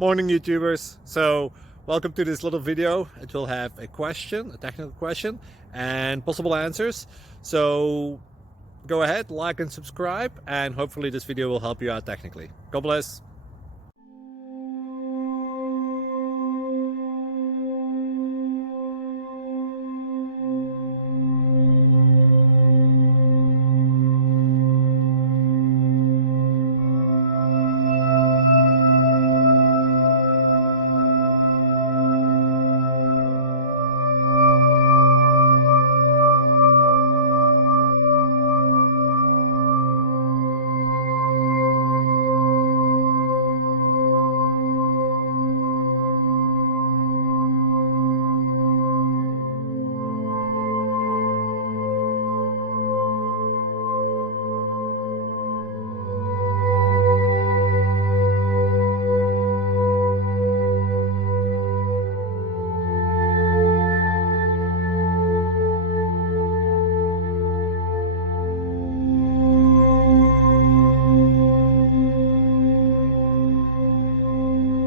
Morning YouTubers. So welcome to this little video. It will have a question, a technical question, and possible answers. So go ahead, like and subscribe, and hopefully this video will help you out technically. God bless.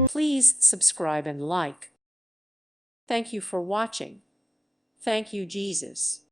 Please subscribe and like. Thank you for watching. Thank you, Jesus.